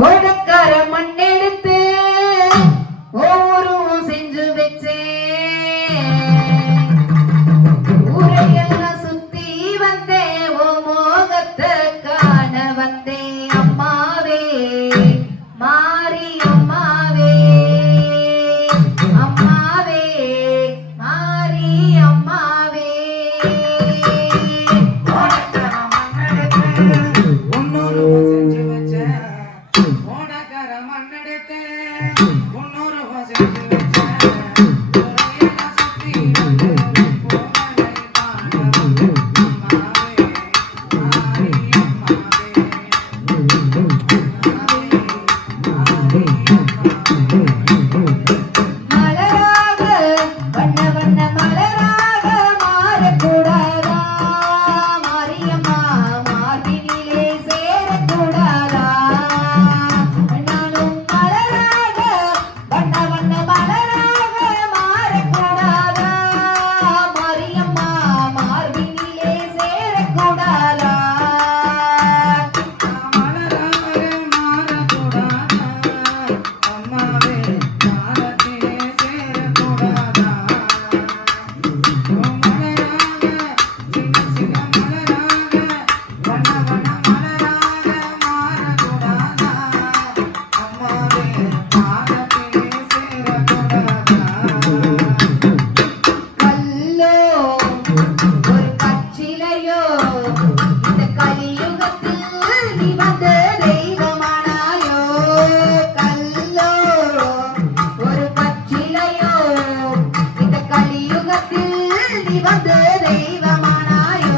ஓடக்கார மண்ணெடுத்து ஒவ்வொருவும் செஞ்சு வச்சேன் ஊரையெல்லாம் சுத்தி வந்தேன் ஓ மோகத்தை காண வந்தேன் அம்மாவே மாறி அம்மாவே அம்மா தெய்வமானாயோ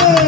Amen.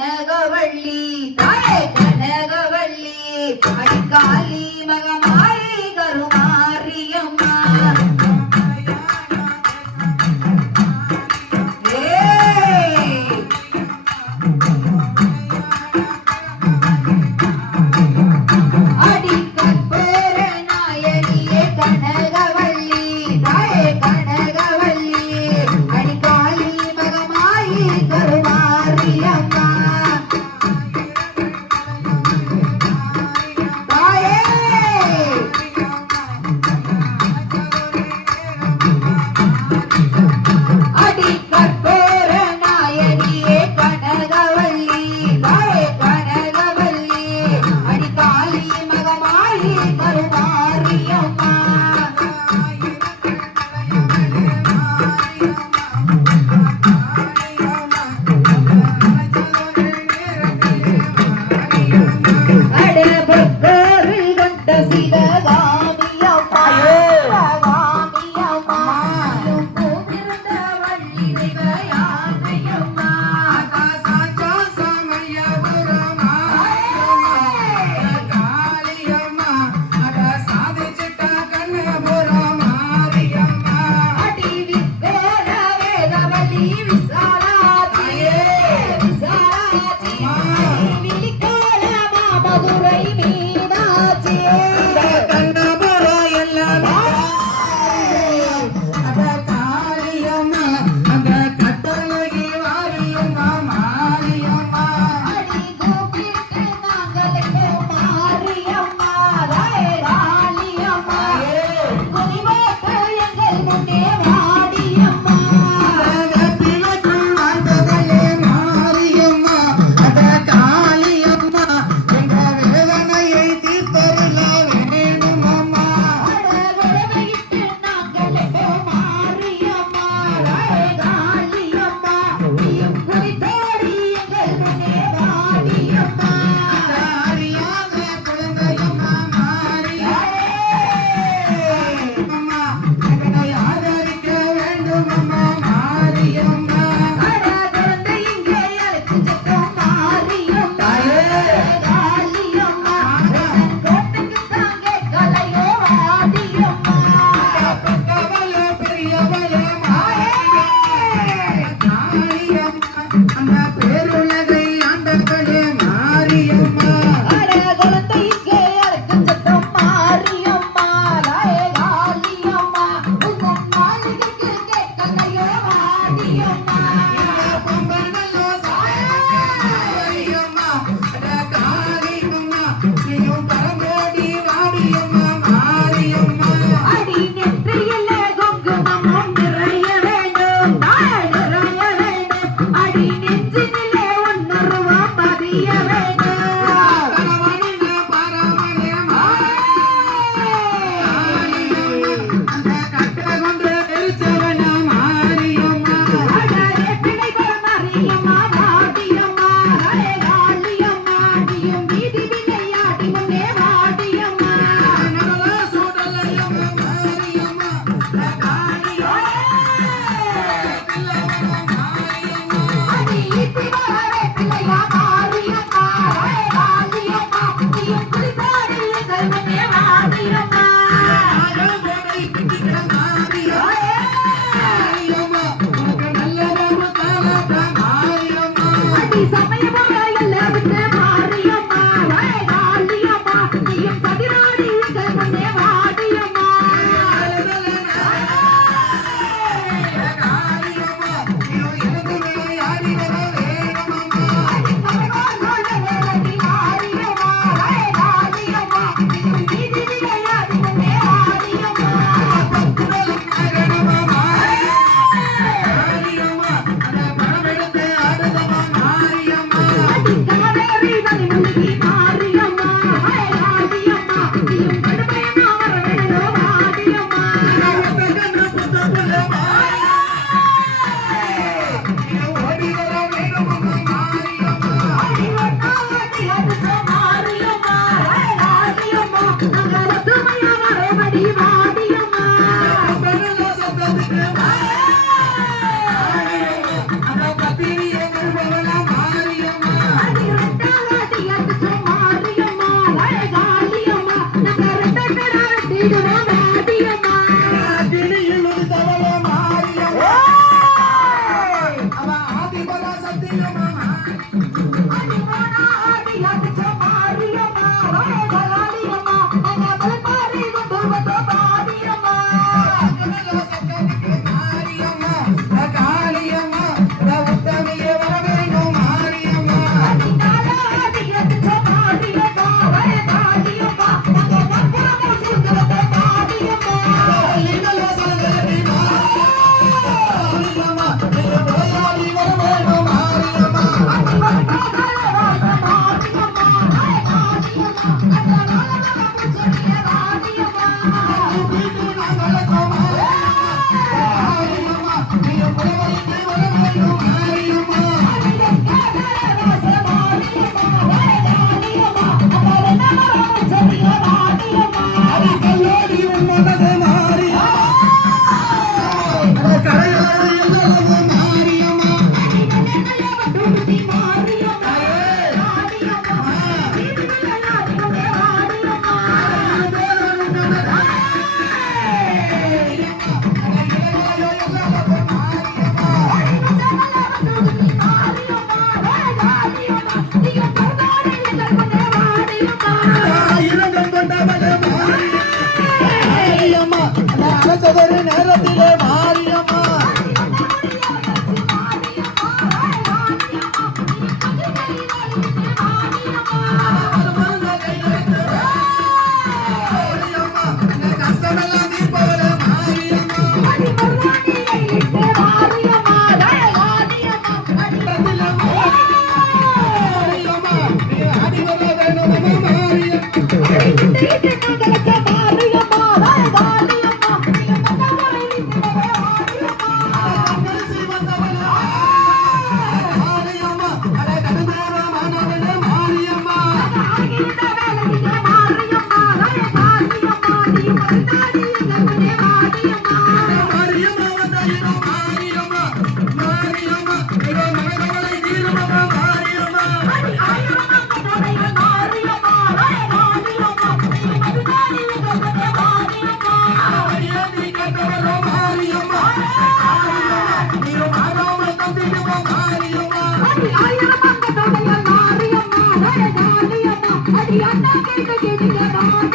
நாயகியே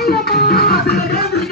Thank you.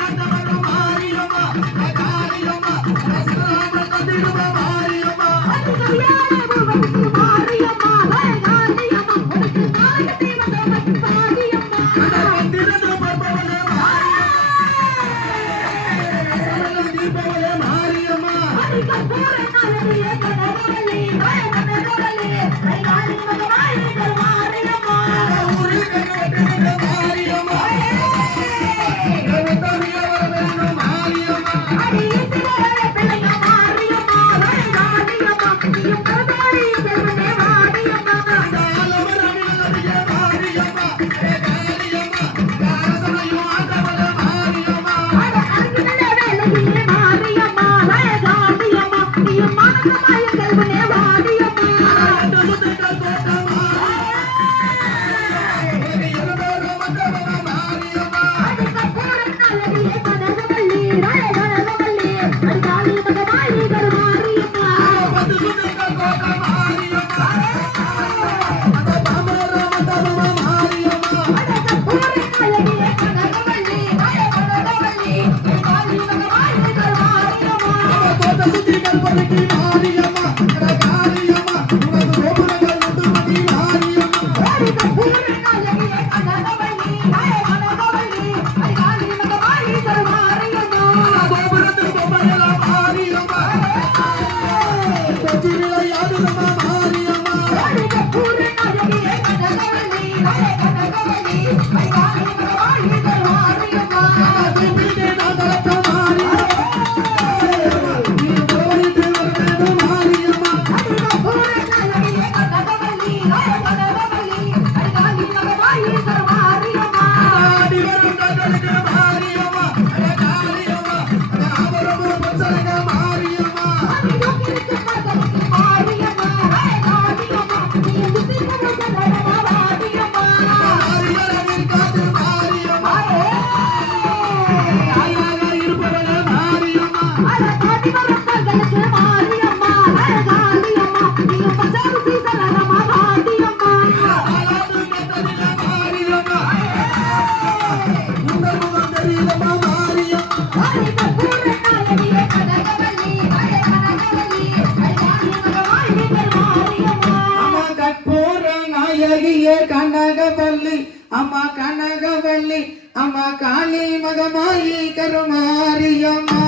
நாயகியே கனகவல்லி அம்மா கனகவல்லி அம்மா காளி மகமாயி கருமாரியம்மா.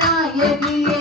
நாயகியே